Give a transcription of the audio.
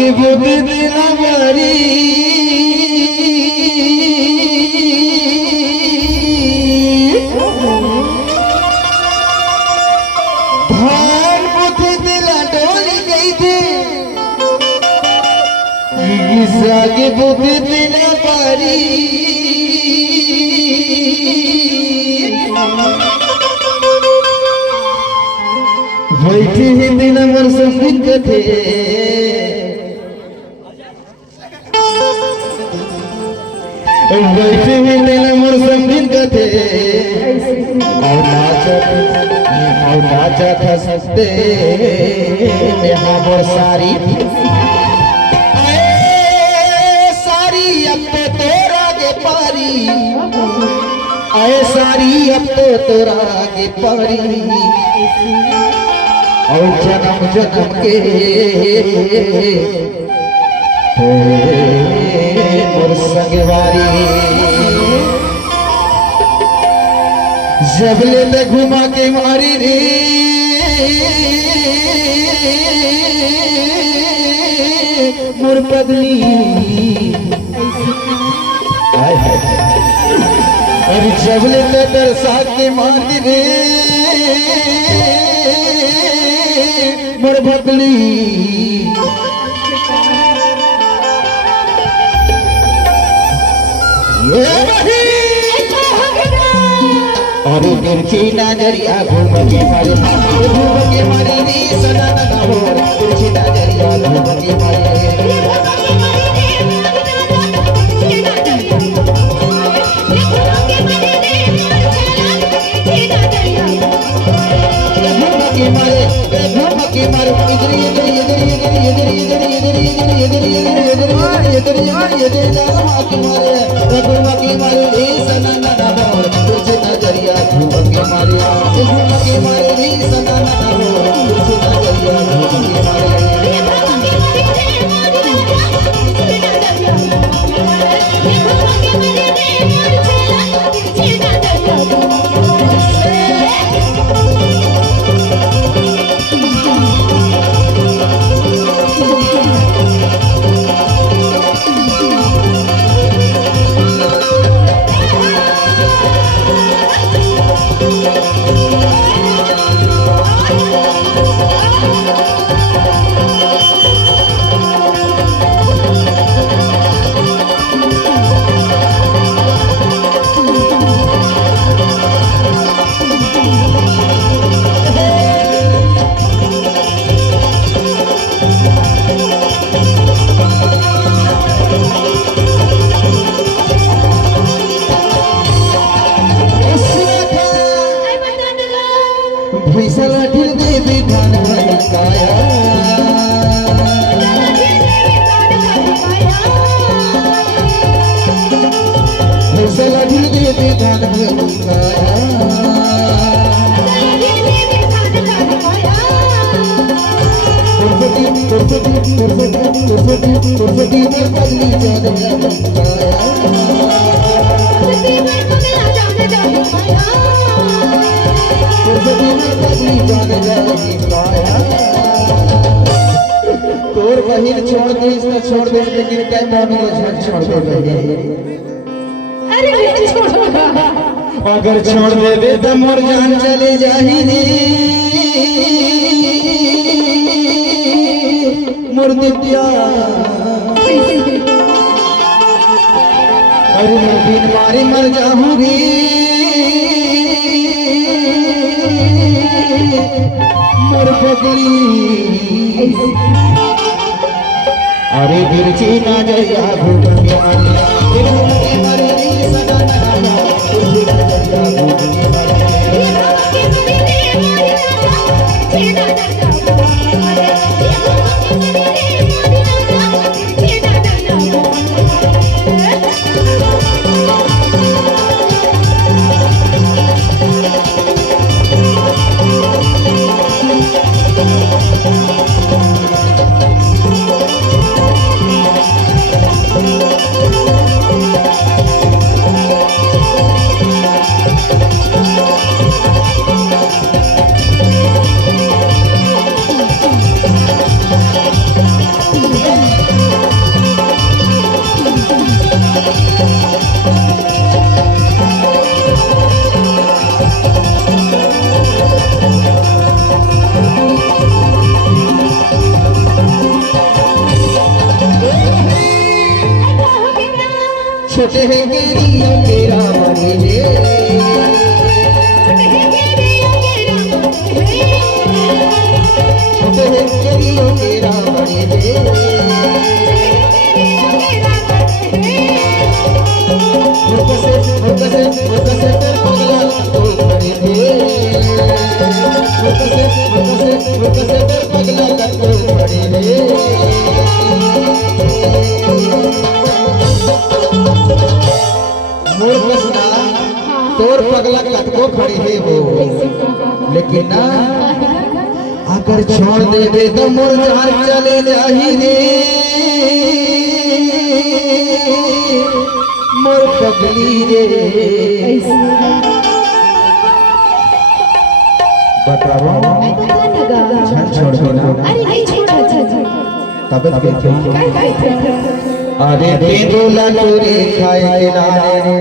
आगे बुद्ध दिला मारी भान बुद्ध दिला डोली गई थी आगे बुद्ध दिला मारी बैठी ही दिन अमर संगीत थे बैठी ही दिन अमर संगीत थे और नाचा था सस्ते यहाँ पर सारी सारी अब तो तोरा के पारी आए सारी अब तो तोरा के पारी और जन्म जन्म के मोर संगवारी जब ले घुमा के मारी रे मोर पगली और जब ले दरसा के मारी रे मोर भगली और तिरछी नजरिया घूम के मारे रे सदा ना हो तिरछी नजरिया घूम के मारे तोर बहिन छोड़ दे इसका छोड़ दे लेकिन टाइम बहुत छोड़ दे अरे छोड़ अगर छोड़ दे तो मोर जान चले जाही रे मोर दित्या अरे मैं बीमारी मर जाऊंगी मोर पगली अरे बिरची ना जया भूल के मरे सदा ना बिरची ना जया भूल के मरे छोटे हैं गिरियों के रावणी रे छोटे हैं गिरियों के रावणी रे मुकसे तेरे पगला तो खड़े थे मुकसे तेरे पगला तो खड़े थे तोर पगला कतको खड़ी है वो लेकिन ना अगर छोड़ दे तो मोर जान चले जाही रे मोर पगली रे बताओ छोड़ देना अरे नहीं छोड़ तब अरे तेंदुला चोरी खाए किनारे